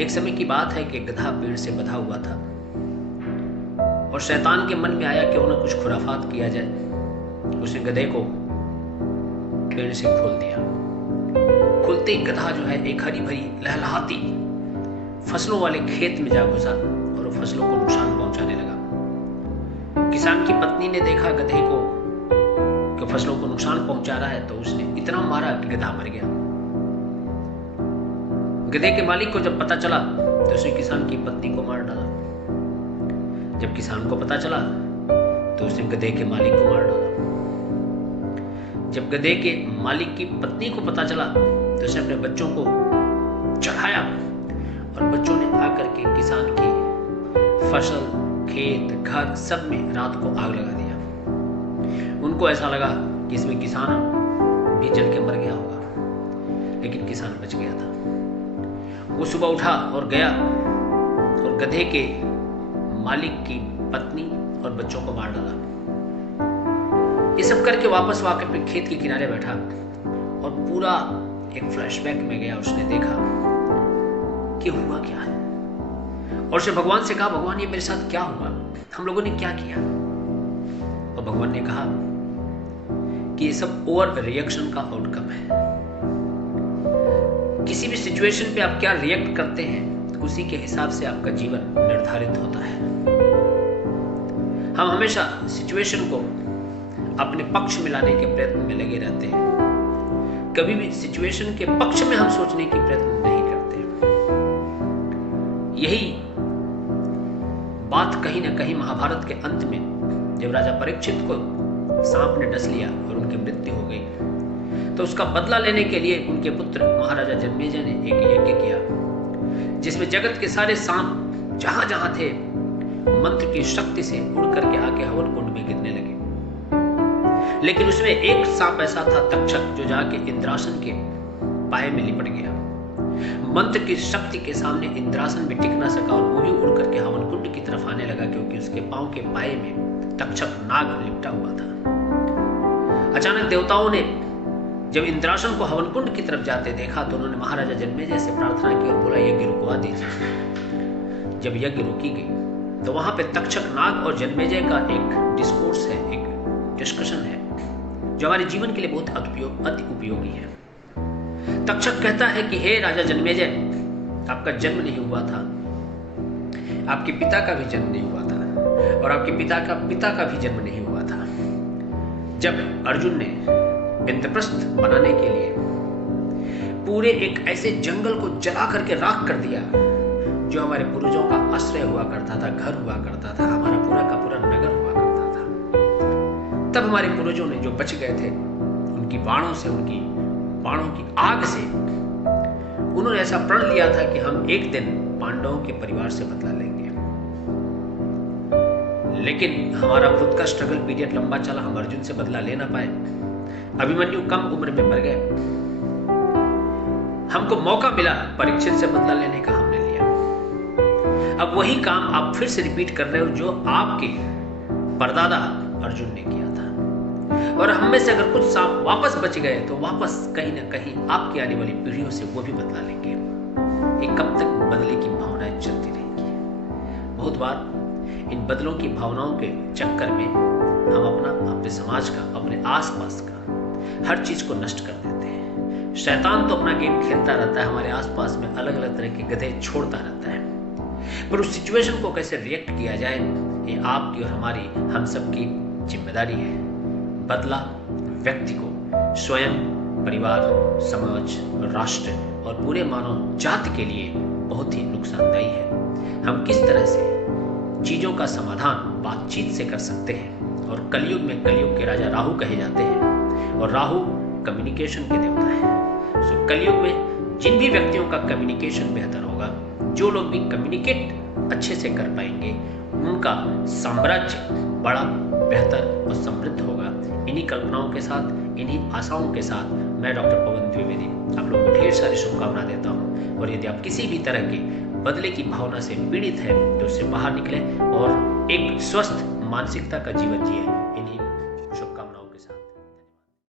एक समय की बात है कि गधा पेड़ से बंधा हुआ था और शैतान के मन में आया कि उन्हें कुछ खुराफात किया जाए। उसने गधे को पेड़ से खोल दिया। खुलते ही गधा जो है एक हरी भरी लहलहाती फसलों वाले खेत में जा घुसा और फसलों को नुकसान पहुंचाने लगा। किसान की पत्नी ने देखा गधे को कि फसलों को नुकसान पहुंचा रहा है, तो उसने इतना मारा कि गधा मर गया। गधे के मालिक को जब पता चला तो उसने किसान की पत्नी को मार डाला। जब किसान को पता चला तो उसने गधे के मालिक को मार डाला। जब गधे के मालिक की पत्नी को पता चला तो उसने अपने बच्चों को चढ़ाया और बच्चों ने आकर के किसान की फसल, खेत, घर सब में रात को आग लगा दिया। उनको ऐसा लगा कि इसमें किसान भी जल के मर गया होगा, लेकिन किसान बच गया था। वो सुबह उठा और गया और गधे के मालिक की पत्नी और बच्चों को मार डाला। ये सब करके वापस आकर अपने खेत के किनारे बैठा और पूरा एक फ्लैशबैक में गया। उसने देखा कि हुआ क्या है और उसने भगवान से कहा, भगवान ये मेरे साथ क्या हुआ, हम लोगों ने क्या किया। और भगवान ने कहा कि ये सब ओवर रिएक्शन का आउटकम है। किसी भी सिचुएशन पे आप क्या रिएक्ट करते हैं उसी के हिसाब से आपका जीवन निर्धारित होता है। हम हमेशा सिचुएशन को अपने पक्ष में लाने के प्रयत्न में लगे रहते हैं, कभी भी सिचुएशन के पक्ष में हम सोचने की प्रयत्न नहीं करते। यही बात कहीं ना कहीं महाभारत के अंत में जब राजा परीक्षित को सांप ने डस लिया और उनकी मृत्यु हो गई, तो उसका बदला लेने के लिए उनके पुत्र महाराजा जन्मेजय ने एक यज्ञ किया, जिसमें जगत के सारे सांप जहां जहां थे मंत्र की शक्ति से उड़ करके आके हवन कुंड में गिरने लगे। लेकिन उसमें एक सांप ऐसा था, तक्षक, जो जाके इंद्रासन के पाए में लिपट गया। मंत्र की शक्ति के सामने इंद्रासन में टिक ना सका और वो भी उड़ करके हवन कुंड की तरफ आने लगा, क्योंकि उसके पांव के पाए में तक्षक नाग लिपटा हुआ था। अचानक देवताओं ने जब इंद्रासन को हवन कुंड की तरफ जाते देखा तो उन्होंने महाराजा जन्मेजय से प्रार्थना की और बोला, यज्ञ रुकवा दीजिए। जब यज्ञ रोकी गई तो वहां पे तक्षक नाग और जन्मेजय का एक डिस्कोर्स है, एक डिस्कशन है जो हमारे जीवन के लिए बहुत अति उपयोगी है। तक्षक कहता है कि हे राजा जन्मेजय, आपका जन्म नहीं हुआ था, आपके पिता का भी जन्म नहीं हुआ था और आपके पिता का भी जन्म नहीं हुआ था। जब अर्जुन ने इंद्रप्रस्थ बनाने के लिए पूरे एक ऐसे जंगल को जला करके राख कर दिया जो हमारे पूर्वजों का आश्रय हुआ करता था, घर हुआ करता था, हमारा पूरा का पूरा नगर हुआ करता था, तब हमारे पूर्वजों ने जो बच गए थे उनकी बाणों से, उनकी बाणों की आग से, उन्होंने ऐसा प्रण लिया था कि हम एक दिन पांडवों के परिवार से बदला लेंगे। लेकिन हमारा खुद का स्ट्रगल पीरियड लंबा चला, हम अर्जुन से बदला ले ना पाए। अभिमन्यु कम उम्र में मर गए। हमको मौका मिला परीक्षित से बदला लेने का, हमने लिया। अब वही काम आप फिर से रिपीट कर रहे हो जो आपके परदादा अर्जुन ने किया था। और हम में से अगर कुछ सांप वापस बच गए तो वापस कहीं ना कहीं आपकी आने वाली पीढ़ियों से वो भी बदला लेंगे। ये कब तक बदले की भावनाएं चलती रहेंगी। बहुत बार इन बदलों की भावनाओं के चक्कर में हम अपने समाज का, अपने आसपास का हर चीज को नष्ट कर देते हैं। शैतान तो अपना गेम खेलता रहता है, हमारे आसपास में अलग अलग तरह के गधे छोड़ता रहता है, पर उस सिचुएशन को कैसे रिएक्ट किया जाए ये आपकी और हमारी, हम सबकी जिम्मेदारी है। बदला व्यक्ति को, स्वयं, परिवार, समाज, राष्ट्र और पूरे मानव जाति के लिए बहुत ही नुकसानदायी है। हम किस तरह से चीजों का समाधान बातचीत से कर सकते हैं। और कलयुग में कलयुग के राजा राहु कहे जाते हैं और राहु कम्युनिकेशन के देवता है। सो कलयुग में जिन भी व्यक्तियों का कम्युनिकेशन बेहतर होगा, जो लोग भी कम्युनिकेट अच्छे से कर पाएंगे, उनका साम्राज्य बड़ा बेहतर और समृद्ध होगा। इन्हीं कल्पनाओं के साथ, इन्हीं आशाओं के साथ मैं डॉक्टर पवन द्विवेदी आप लोगों को ढेर सारी शुभकामना देता हूँ। और यदि आप किसी भी तरह के बदले की भावना से पीड़ित हैं तो उससे बाहर निकलें और एक स्वस्थ मानसिकता का जीवन जिए।